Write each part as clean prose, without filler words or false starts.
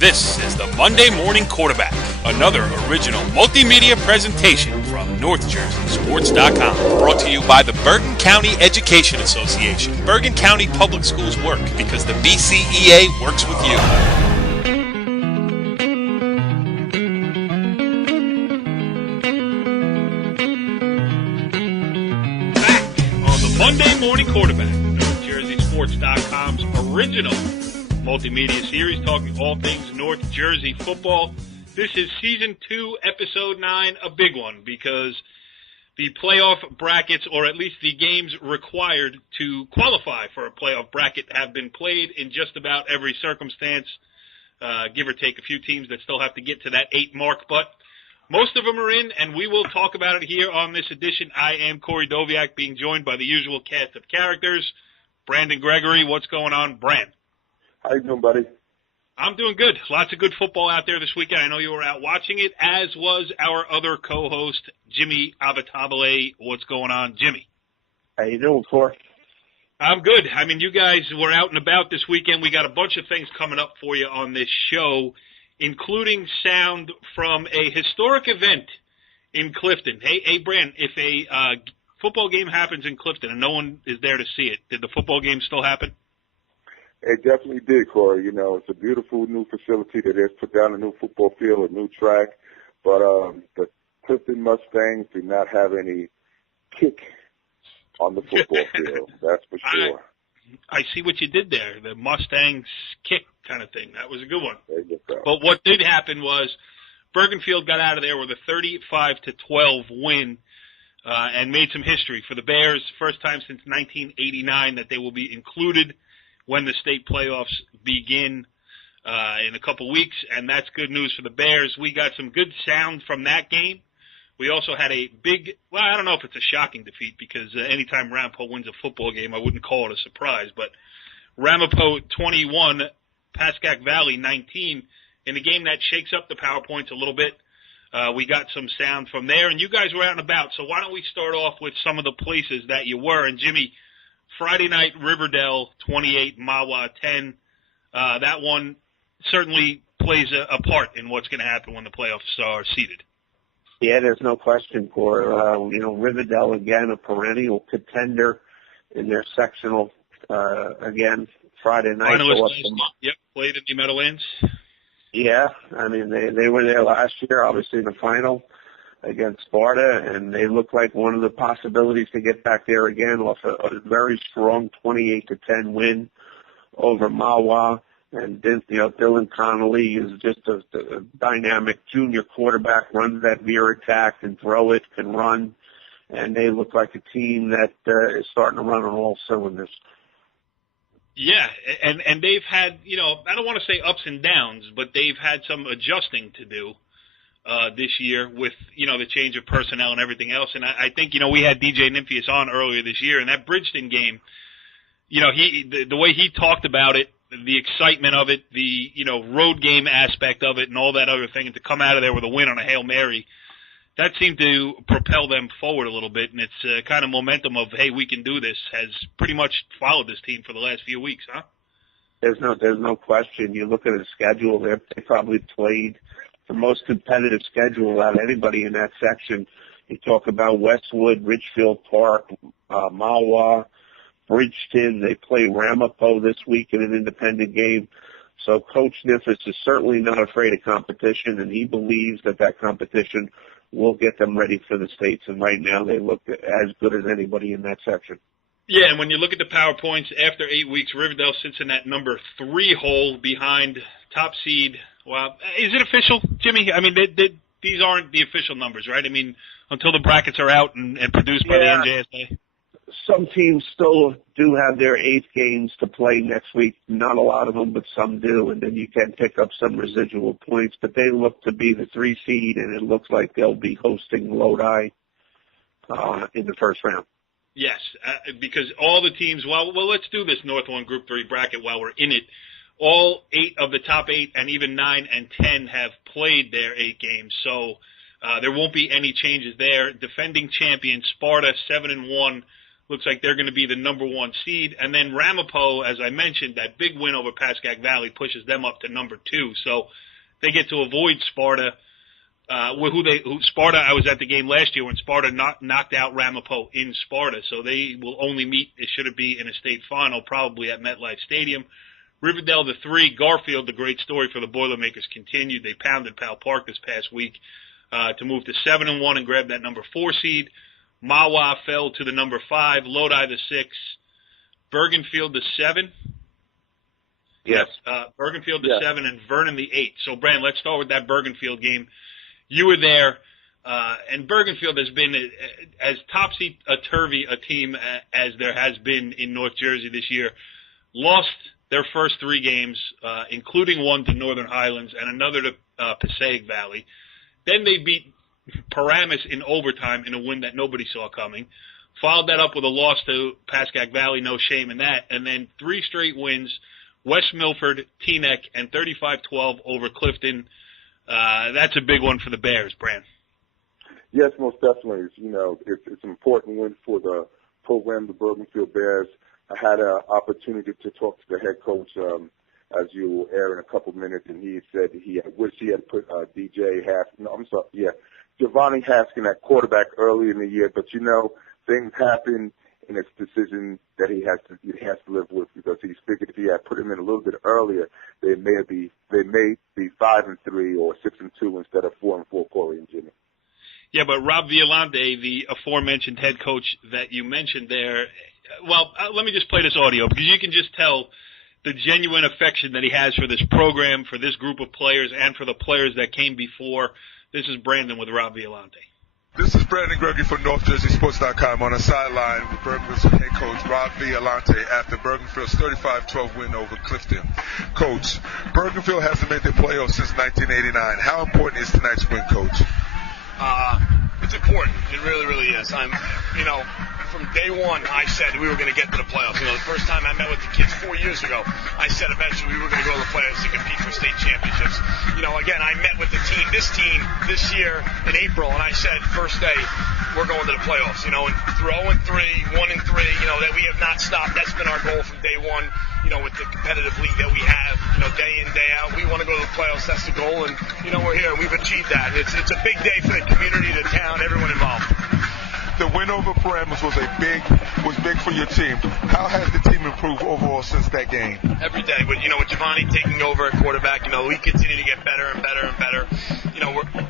This is the Monday Morning Quarterback, another original multimedia presentation from NorthJerseySports.com. Brought to you by the Bergen County Education Association. Bergen County Public Schools work because the BCEA works with you. Back on the Monday Morning Quarterback, NorthJerseySports.com's original multimedia series talking all things North Jersey football. This is Season 2, Episode 9, a big one because the playoff brackets, or at least the games required to qualify for a playoff bracket, have been played in just about every circumstance, give or take a few teams that still have to get to that 8 mark, but most of them are in, and we will talk about it here on this edition. I am Corey Doviak, being joined by the usual cast of characters. Brandon Gregory, what's going on, Brand? How you doing, buddy? I'm doing good. Lots of good football out there this weekend. I know you were out watching it, as was our other co-host, Jimmy Avatabile. What's going on, Jimmy? How you doing, Corey? I'm good. I mean, you guys were out and about this weekend. We got a bunch of things coming up for you on this show, including sound from a historic event in Clifton. Hey, Brand, if a football game happens in Clifton and no one is there to see it, did the football game still happen? It definitely did, Corey. You know, it's a beautiful new facility that has put down a new football field, a new track. But the Clifton Mustangs do not have any kick on the football field. That's for sure. I see what you did there, the Mustangs kick kind of thing. That was a good one. There you go. But what did happen was Bergenfield got out of there with a 35-12 win and made some history for the Bears. First time since 1989 that they will be included when the state playoffs begin in a couple weeks, and that's good news for the Bears. We got some good sound from that game. We also had a big, well, I don't know if it's a shocking defeat because anytime Ramapo wins a football game, I wouldn't call it a surprise, but Ramapo 21, Pascack Valley 19, in a game that shakes up the PowerPoints a little bit. We got some sound from there, and you guys were out and about, so why don't we start off with some of the places that you were, and Jimmy, Friday night, Riverdale 28, Mahwah 10. That one certainly plays a part in what's going to happen when the playoffs are seeded. Yeah, there's no question, Cor. Riverdale, again, a perennial contender in their sectional, again, Friday night. Yep, played in the Meadowlands. Yeah, I mean, they were there last year, obviously in the final against Sparta, and they look like one of the possibilities to get back there again off a very strong 28-10 win over Mahwah. And Dylan Connolly is just a dynamic junior quarterback, runs that veer attack, can throw it, can run, and they look like a team that is starting to run on all cylinders. Yeah, and they've had, I don't want to say ups and downs, but they've had some adjusting to do this year with, the change of personnel and everything else. And I think, we had DJ Nymphius on earlier this year, and that Bridgeton game, the way he talked about it, the excitement of it, the, road game aspect of it and all that other thing, and to come out of there with a win on a Hail Mary, that seemed to propel them forward a little bit. And it's kind of momentum of, hey, we can do this, has pretty much followed this team for the last few weeks, huh? There's no question. You look at the schedule, they probably played the most competitive schedule out of anybody in that section. You talk about Westwood, Richfield Park, Mahwah, Bridgeton. They play Ramapo this week in an independent game. So Coach Nymphius is certainly not afraid of competition, and he believes that competition will get them ready for the states. And right now they look as good as anybody in that section. Yeah, and when you look at the PowerPoints, after 8 weeks, Riverdale sits in that number 3 hole behind top seed. Well, is it official, Jimmy? I mean, these aren't the official numbers, right? I mean, until the brackets are out and produced by the NJSA. Some teams still do have their 8 games to play next week. Not a lot of them, but some do. And then you can pick up some residual points. But they look to be the 3 seed, and it looks like they'll be hosting Lodi in the first round. Yes, because all the teams, well, let's do this North 1 Group 3 bracket while we're in it. All 8 of the top 8 and even 9 and 10 have played their 8 games. So there won't be any changes there. Defending champion Sparta 7-1 Looks like they're going to be the number 1 seed. And then Ramapo, as I mentioned, that big win over Pascack Valley pushes them up to number 2. So they get to avoid Sparta. Sparta, I was at the game last year when Sparta knocked out Ramapo in Sparta. So they will only meet, should it be, in a state final, probably at MetLife Stadium. Riverdale, the 3. Garfield, the great story for the Boilermakers, continued. They pounded Powell Park this past week to move to 7-1 and grab that number 4 seed. Mawa fell to the number 5. Lodi, the 6. Bergenfield, the 7. Yes. Bergenfield, the 7, and Vernon, the 8. So, Brand, let's start with that Bergenfield game. You were there, and Bergenfield has been as topsy-turvy a team as there has been in North Jersey this year. Lost their first 3 games, including one to Northern Highlands and another to Pascack Valley. Then they beat Paramus in overtime in a win that nobody saw coming. Followed that up with a loss to Pascack Valley, no shame in that. And then 3 straight wins, West Milford, Teaneck, and 35-12 over Clifton. That's a big one for the Bears, Brand. Yes, most definitely. It's an important win for the program, the Bergenfield Bears. I had an opportunity to talk to the head coach, as you will air in a couple minutes, and he said he wished he had put Giovanni Haskin at quarterback early in the year. But things happen, and it's a decision that he has to live with, because he figured if he had put him in a little bit earlier, they may be 5-3 or 6-2 instead of 4-4. Corey and Jimmy. Yeah, but Rob Violante, the aforementioned head coach that you mentioned there, let me just play this audio, because you can just tell the genuine affection that he has for this program, for this group of players, and for the players that came before. This is Brandon with Rob Violante. This is Brandon Gregory from NorthJerseySports.com on the sideline with Bergenfield's head coach Rob Violante after Bergenfield's 35-12 win over Clifton. Coach, Bergenfield hasn't made the playoffs since 1989. How important is tonight's win, Coach? It's important. It really, really is. From day one, I said we were going to get to the playoffs. The first time I met with the kids 4 years ago, I said eventually we were going to go to the playoffs to compete for state championships. Again, I met with this team this year in April, and I said first day we're going to the playoffs. And through 0-3, 1-3, that we have not stopped. That's been our goal from day one. With the competitive league that we have, day in, day out, we want to go to the playoffs. That's the goal, and we're here. We've achieved that. It's a big day for the community, the town, everyone involved. The win over Paramus was big for your team. How has the team improved overall since that game? Every day, with Giovanni taking over at quarterback, we continue to get better and better and better.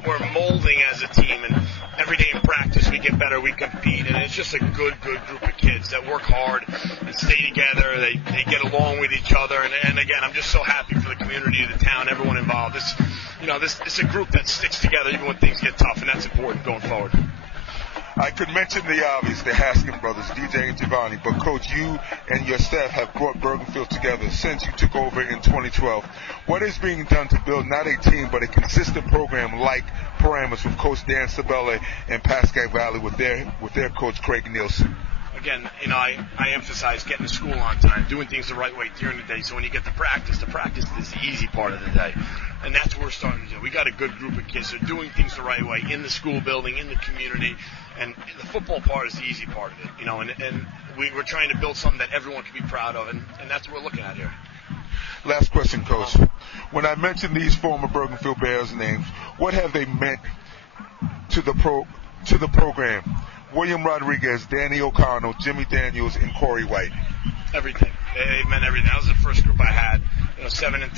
We're molding as a team, and every day in practice we get better, we compete, and it's just a good group of kids that work hard and stay together. They get along with each other, and again, I'm just so happy for the community, the town, everyone involved. It's a group that sticks together even when things get tough, and that's important going forward. I could mention the obvious, the Haskin brothers, DJ and Giovanni, but Coach, you and your staff have brought Bergenfield together since you took over in 2012. What is being done to build not a team, but a consistent program like Paramus with Coach Dan Sabella and Pascack Valley with their coach Craig Nielsen? Again, I emphasize getting to school on time, doing things the right way during the day, so when you get to practice is the easy part of the day. And that's what we're starting to do. We got a good group of kids that are doing things the right way in the school building, in the community, and the football part is the easy part of it, and we're trying to build something that everyone can be proud of, and that's what we're looking at here. Last question, Coach. When I mention these former Bergenfield Bears names, what have they meant to the program? William Rodriguez, Danny O'Connell, Jimmy Daniels, and Corey White. Everything. They meant everything. That was the first group I had. 7-3.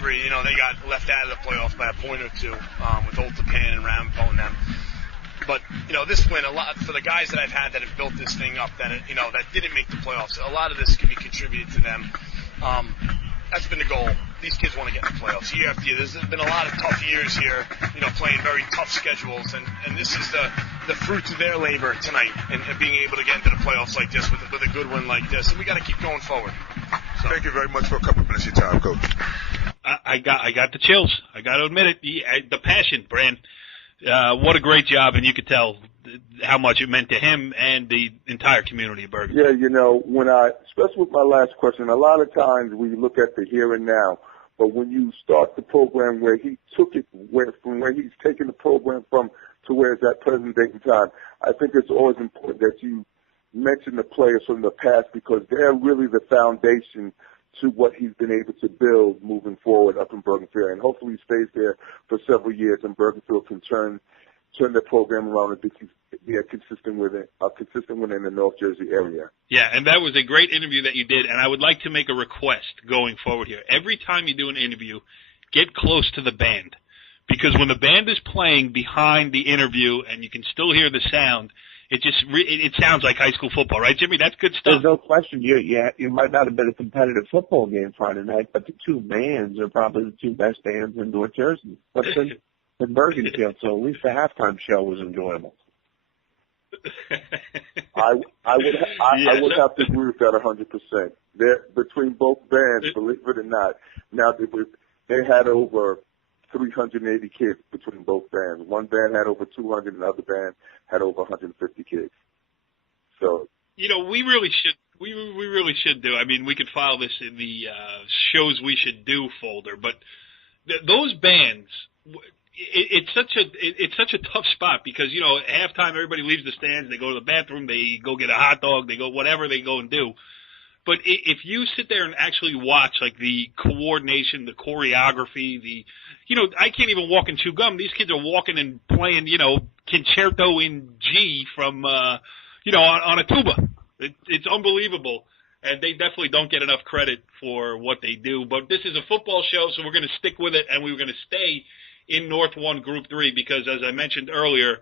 They got left out of the playoffs by a point or two with Old Japan and Ramapo and them. But this win, a lot for the guys that I've had that have built this thing up, that didn't make the playoffs. A lot of this can be contributed to them. That's been the goal. These kids want to get in the playoffs year after year. There's been a lot of tough years here, playing very tough schedules, and this is the fruits of their labor tonight, and being able to get into the playoffs like this with a good win like this. And we got to keep going forward. So. Thank you very much for a couple minutes of your time, Coach. I got the chills. I got to admit it. The passion, Brand. What a great job, and you could tell how much it meant to him and the entire community of Bergen. Yeah, especially with my last question, a lot of times we look at the here and now, but when you start the program where he took it, from where he's taken the program from to where it's at present date in time, I think it's always important that you mention the players from the past because they're really the foundation to what he's been able to build moving forward up in Bergenfield. And hopefully he stays there for several years and Bergenfield can turn their program around and be a consistent winner in the North Jersey area. Yeah, and that was a great interview that you did, and I would like to make a request going forward here. Every time you do an interview, get close to the band. Because when the band is playing behind the interview and you can still hear the sound, it sounds like high school football, right, Jimmy? That's good stuff. There's no question. You might not have been a competitive football game Friday night, but the two bands are probably the two best bands in North Jersey. But in Bergenfield, so at least the halftime show was enjoyable. I would have to agree with that 100%. Between both bands, believe it or not, now they had over 380 kids between both bands. One band had over 200, and the other band had over 150 kids. So we really should do. I mean, we could file this in the shows we should do folder, but those bands. It's such a tough spot because at halftime everybody leaves the stands, they go to the bathroom, they go get a hot dog, they go whatever they go and do. But if you sit there and actually watch like the coordination, the choreography, I can't even walk and chew gum. These kids are walking and playing concerto in G from on a tuba. It's unbelievable. And they definitely don't get enough credit for what they do. But this is a football show, so we're going to stick with it, and we're going to stay in North 1 Group 3 because, as I mentioned earlier,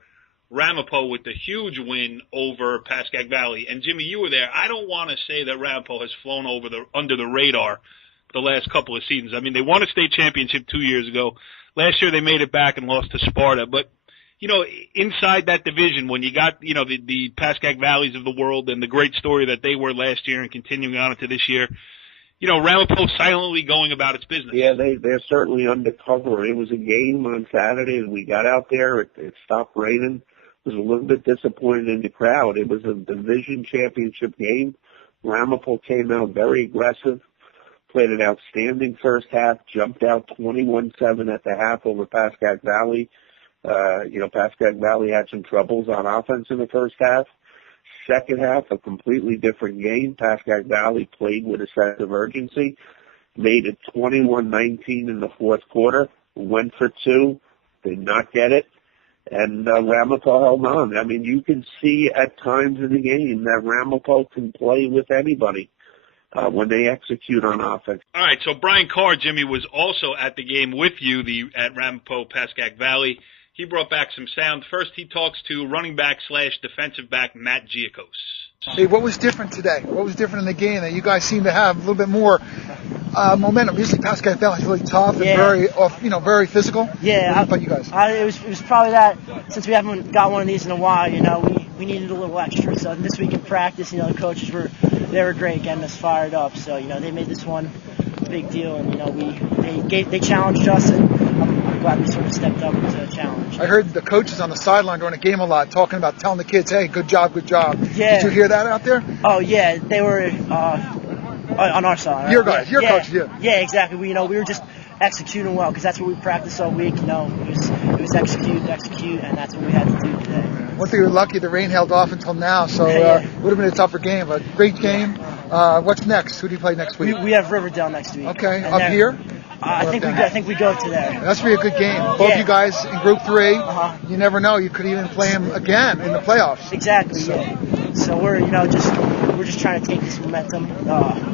Ramapo with the huge win over Pascack Valley. And, Jimmy, you were there. I don't want to say that Ramapo has flown under the radar the last couple of seasons. I mean, they won a state championship 2 years ago. Last year they made it back and lost to Sparta. But, inside that division, when you got, the Pascack Valleys of the world and the great story that they were last year and continuing on into this year, Ramapo silently going about its business. Yeah, they're certainly undercover. It was a game on Saturday, and we got out there. It stopped raining. Was a little bit disappointed in the crowd. It was a division championship game. Ramapo came out very aggressive, played an outstanding first half, jumped out 21-7 at the half over Pascack Valley. Pascack Valley had some troubles on offense in the first half. Second half, a completely different game. Pascack Valley played with a sense of urgency, made it 21-19 in the fourth quarter, went for two, did not get it. And Ramapo held on. I mean, you can see at times in the game that Ramapo can play with anybody when they execute on offense. All right, so Brian Carr, Jimmy, was also at the game with you at Ramapo Pascack Valley. He brought back some sound. First, he talks to running back / defensive back Matt Giacos. Hey, what was different today? What was different in the game that you guys seem to have a little bit more momentum? Usually Pascack Valley is really tough and very physical. Yeah. What about you guys? It was probably that since we haven't got one of these in a while, we needed a little extra. So this week in practice, the coaches were great getting us fired up. So, they made this one a big deal, and, they challenged us, and I'm glad we sort of stepped up to the challenge. I heard the coaches on the sideline during the game a lot talking about telling the kids, hey, good job, good job. Yeah. Did you hear that out there? Oh, yeah. They were on our side. Right? Your guys, your coaches, yeah. Yeah, exactly. We were just executing well because that's what we practiced all week. It was execute, and that's what we had to do today. One thing, we were lucky the rain held off until now, so it would have been a tougher game, but great game. What's next? Who do you play next week? We have Riverdale next week. Okay, up here? I think we go to there. That's be a good game. Both you guys in Group 3. You never know. You could even play them again in the playoffs. Exactly. So, yeah. So we're just trying to take this momentum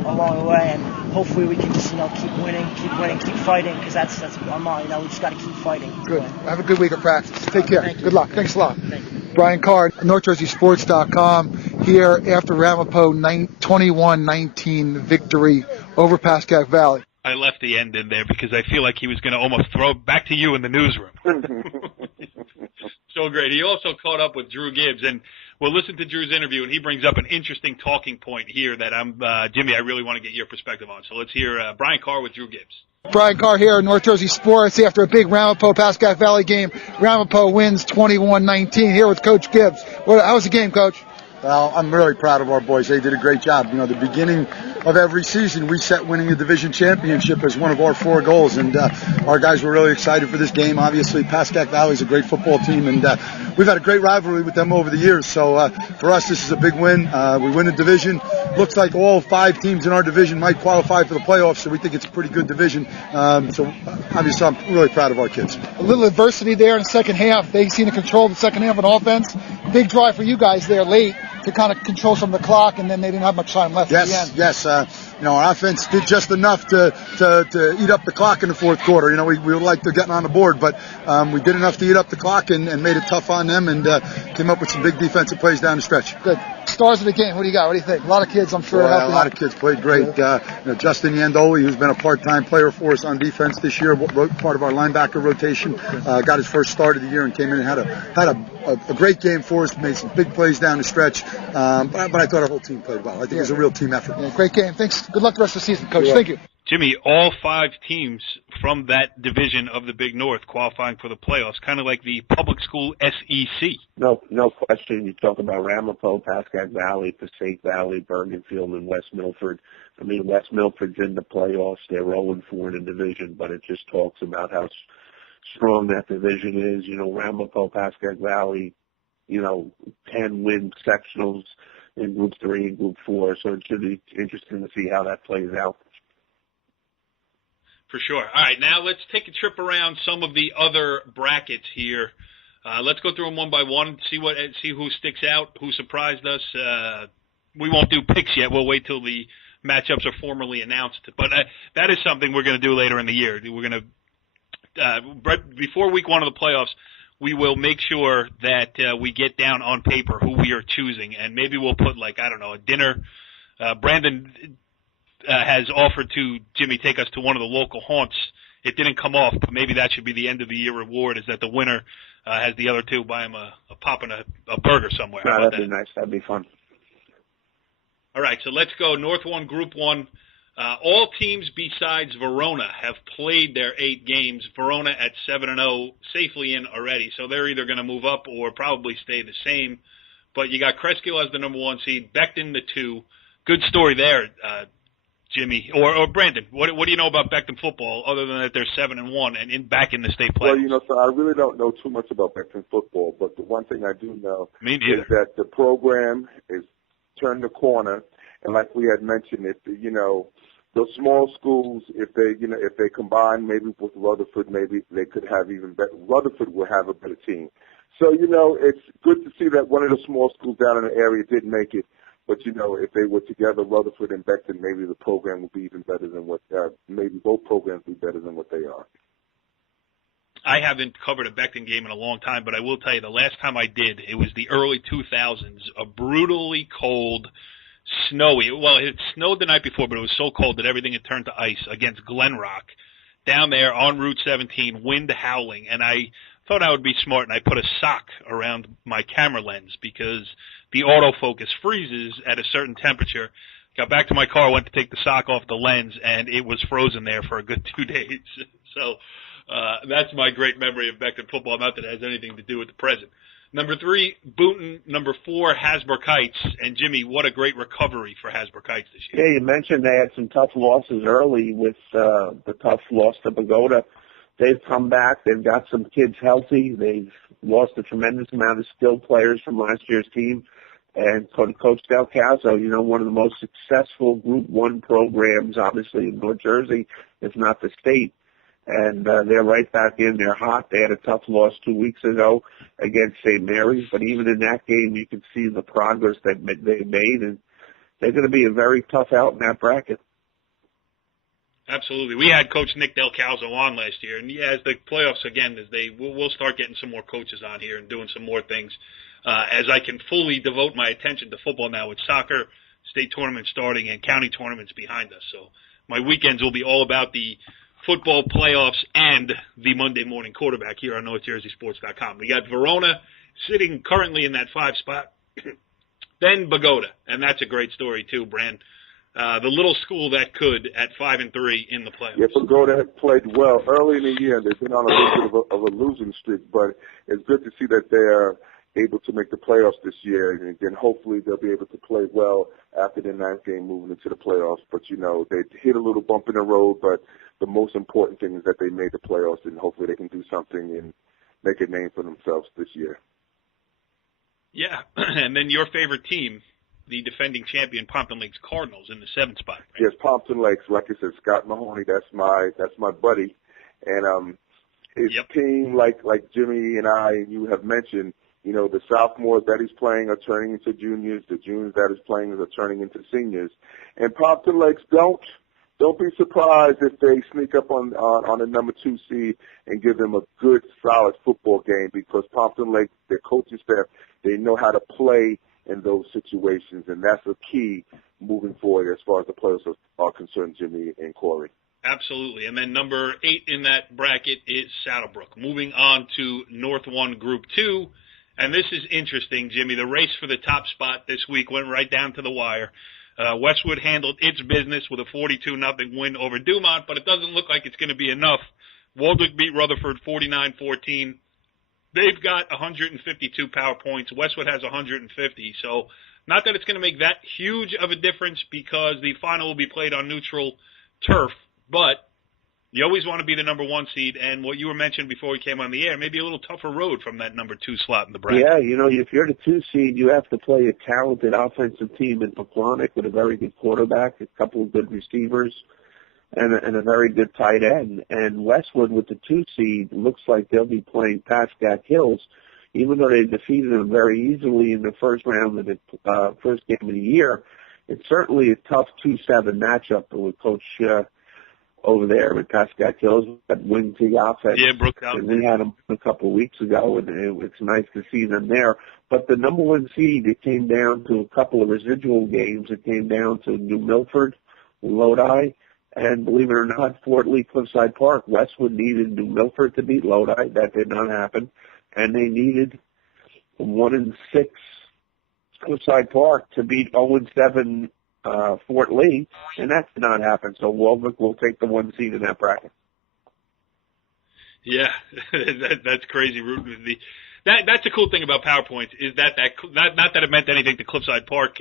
along the way, and hopefully we can just keep winning, keep fighting, because that's our mind. We just got to keep fighting. Good. Have a good week of practice. Take care. Thank you. Good luck. Thanks a lot. Thank you. Brian Carr, NorthJerseySports.com, here after Ramapo 21-19 victory over Pascack Valley. I left the end in there because I feel like he was going to almost throw it back to you in the newsroom. So great. He also caught up with Drew Gibbs, and we'll listen to Drew's interview, and he brings up an interesting talking point here that Jimmy, I really want to get your perspective on. So let's hear Brian Carr with Drew Gibbs. Brian Carr here at North Jersey Sports after a big Ramapo Pascack Valley game. Ramapo wins 21-19 here with Coach Gibbs. How was the game, Coach? Well, I'm really proud of our boys. They did a great job. The beginning of every season, we set winning a division championship as one of our 4 goals. And our guys were really excited for this game. Obviously, Pascack Valley is a great football team, and we've had a great rivalry with them over the years. So for us, this is a big win. We win a division. Looks like all 5 teams in our division might qualify for the playoffs, so we think it's a pretty good division. So obviously, I'm really proud of our kids. A little adversity there in the second half. They seem to control the second half on offense. Big drive for you guys there late to kind of control some of the clock, and then they didn't have much time left at the end. Yes. Our offense did just enough to eat up the clock in the fourth quarter. We would like to get on the board, but we did enough to eat up the clock and made it tough on them, and came up with some big defensive plays down the stretch. Good. Stars of the game, what do you got? What do you think? A lot of kids, I'm sure. A lot of kids played great. Justin Yandoli, who's been a part-time player for us on defense this year, part of our linebacker rotation, got his first start of the year and came in and had a great game for us, made some big plays down the stretch, but I thought our whole team played well. I think it was a real team effort. Yeah, great game. Thanks. Good luck the rest of the season, Coach. Thank you. Jimmy, all 5 teams from that division of the Big North qualifying for the playoffs, kind of like the public school SEC. No question. You talk about Ramapo, Pascack Valley, Pascack Valley, Bergenfield, and West Milford. I mean, West Milford's in the playoffs. They're 0-4 in the division, but it just talks about how strong that division is. Ramapo, Pascack Valley, 10-win sectionals in Group 3 and Group 4. So it should be interesting to see how that plays out. For sure. All right, now let's take a trip around some of the other brackets here. Let's go through them one by one, see who sticks out, who surprised us. We won't do picks yet. We'll wait till the matchups are formally announced. But that is something we're going to do later in the year. We're going to before week 1 of the playoffs, we will make sure that we get down on paper who we are choosing, and maybe we'll put a dinner. Brandon has offered to Jimmy take us to one of the local haunts. It didn't come off, but maybe that should be the end of the year reward, is that the winner has the other 2 buy him a pop and a burger somewhere. Yeah, that'd be nice. That'd be fun. All right, so let's go. North 1, Group 1. All teams besides Verona have played their 8 games. Verona at 7-0, safely in already, so they're either going to move up or probably stay the same. But you got Cresskill as the number 1 seed, Becton the 2. Good story there, Jimmy, or Brandon. What do you know about Becton football other than that they're 7-1 and back in the state playoffs? Well, so I really don't know too much about Becton football, but the one thing I do know is that the program is turned the corner, and like we had mentioned, those small schools, if they combine maybe with Rutherford, maybe they could have even better. Rutherford will have a better team. So it's good to see that one of the small schools down in the area did make it. But, if they were together, Rutherford and Becton, maybe the program would be even better than maybe both programs would be better than what they are. I haven't covered a Becton game in a long time, but I will tell you the last time I did, it was the early 2000s, a brutally cold, snowy. Well, it snowed the night before, but it was so cold that everything had turned to ice against Glen Rock down there on Route 17, wind howling. And I thought I would be smart, and I put a sock around my camera lens because the autofocus freezes at a certain temperature. Got back to my car, went to take the sock off the lens, and it was frozen there for a good 2 days. So that's my great memory of Becton football, not that it has anything to do with the present. Number 3, Boonton. Number 4, Hasbrook Heights. And, Jimmy, what a great recovery for Hasbrook Heights this year. Yeah, you mentioned they had some tough losses early with the tough loss to Pagoda. They've come back. They've got some kids healthy. They've lost a tremendous amount of skilled players from last year's team. And Coach Del Caso, one of the most successful Group 1 programs, obviously, in North Jersey, if not the state. And they're right back in. They're hot. They had a tough loss 2 weeks ago against St. Mary's. But even in that game, you can see the progress that they made. And they're going to be a very tough out in that bracket. Absolutely. We had Coach Nick Del Calzo on last year. And, as the playoffs, again, we'll start getting some more coaches on here and doing some more things. As I can fully devote my attention to football now with soccer, state tournaments starting, and county tournaments behind us. So my weekends will be all about the football playoffs and the Monday morning quarterback here on NorthJerseySports.com. We got Verona sitting currently in that 5 spot, then Pagoda, and that's a great story too, Brand. The little school that could at 5-3 in the playoffs. Yeah, Pagoda had played well early in the year. They've been on a little bit of a losing streak, but it's good to see that they're able to make the playoffs this year, and then hopefully they'll be able to play well after the 9th game moving into the playoffs. But, they hit a little bump in the road, but the most important thing is that they made the playoffs, and hopefully they can do something and make a name for themselves this year. Yeah, and then your favorite team, the defending champion Pompton Lakes Cardinals, in the 7th spot. Right? Yes, Pompton Lakes, like I said, Scott Mahoney, that's my buddy, and his team, like Jimmy and I and you have mentioned, the sophomores that he's playing are turning into juniors. The juniors that he's playing are turning into seniors. And Pompton Lakes, don't be surprised if they sneak up on the number 2 seed and give them a good, solid football game, because Pompton Lakes, their coaching staff, they know how to play in those situations, and that's a key moving forward as far as the players are concerned, Jimmy and Corey. Absolutely. And then number 8 in that bracket is Saddlebrook. Moving on to North 1 Group 2. And this is interesting, Jimmy. The race for the top spot this week went right down to the wire. Westwood handled its business with a 42-0 win over Dumont, but it doesn't look like it's going to be enough. Waldwick beat Rutherford 49-14. They've got 152 power points. Westwood has 150. So not that it's going to make that huge of a difference, because the final will be played on neutral turf, but you always want to be the number 1 seed, and what you were mentioning before we came on the air, maybe a little tougher road from that number 2 slot in the bracket. Yeah, if you're the 2 seed, you have to play a talented offensive team in Pequannock with a very good quarterback, a couple of good receivers, and a very good tight end. And Westwood with the 2 seed looks like they'll be playing Pascack Hills, even though they defeated them very easily in the first round of the first game of the year. It's certainly a tough 2-7 matchup with Coach over there with Pascack Hills, that wing T offense. Yeah, Brooks out. And they had them a couple of weeks ago, and it's nice to see them there. But the number 1 seed, it came down to a couple of residual games. It came down to New Milford, Lodi, and believe it or not, Fort Lee Cliffside Park. Westwood needed New Milford to beat Lodi. That did not happen. And they needed 1-6 Cliffside Park to beat 0-7 Fort Lee, and that did not happen. So Waldwick will take the 1 seed in that bracket. Yeah, that's crazy. That's the cool thing about PowerPoints, is that not that it meant anything to Cliffside Park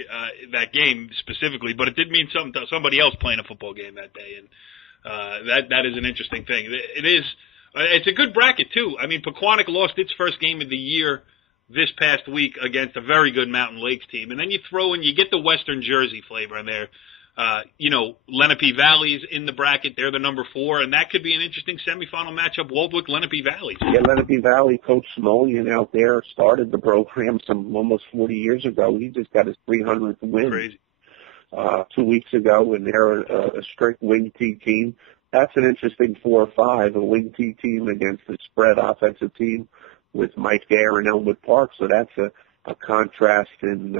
that game specifically, but it did mean something to somebody else playing a football game that day, and that is an interesting thing. It's a good bracket too. I mean, Pequannock lost its first game of the year this past week against a very good Mountain Lakes team. And then you get the Western Jersey flavor in there. Lenape Valley's in the bracket. They're the number 4, and that could be an interesting semifinal matchup, Waldwick, Lenape Valley. Yeah, Lenape Valley, Coach Smolian out there started the program almost 40 years ago. He just got his 300th win. Crazy. 2 weeks ago, and they're a strict wing T team. That's an interesting 4 or 5, a wing T team against a spread offensive team with Mike Gare and Elmwood Park, so that's a contrast in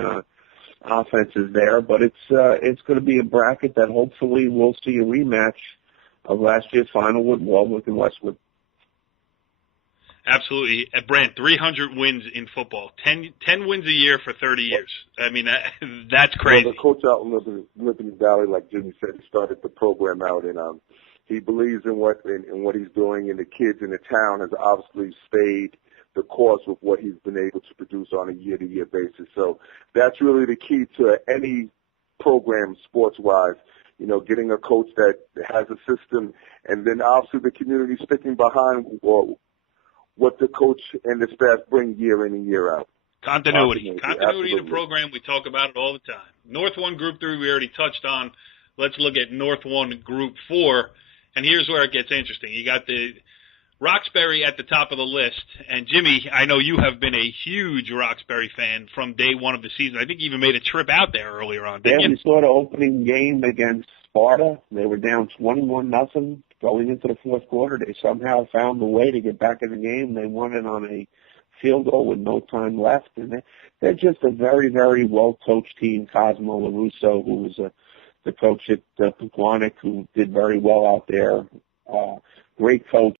offenses there. But it's going to be a bracket that hopefully we'll see a rematch of last year's final with Waldwick and Westwood. Absolutely. Brant, 300 wins in football, 10 wins a year for 30 years. I mean, that's crazy. Well, the coach out in Liberty Valley, like Jimmy said, he started the program out, and he believes in what he's doing, and the kids in the town has obviously stayed the course with what he's been able to produce on a year-to-year basis. So that's really the key to any program sports-wise, getting a coach that has a system, and then obviously the community sticking behind what the coach and the staff bring year in and year out. Continuity in the program. We talk about it all the time. North 1 Group 3 we already touched on. Let's look at North 1 Group 4, and here's where it gets interesting. You got the Roxbury at the top of the list. And, Jimmy, I know you have been a huge Roxbury fan from day one of the season. I think you even made a trip out there earlier on, didn't you? We saw the opening game against Sparta. They were down 21-0 going into the fourth quarter. They somehow found a way to get back in the game. They won it on a field goal with no time left. And they're just a very, very well-coached team. Cosmo LaRusso, who was the coach at Pequannock, who did very well out there. Great coach.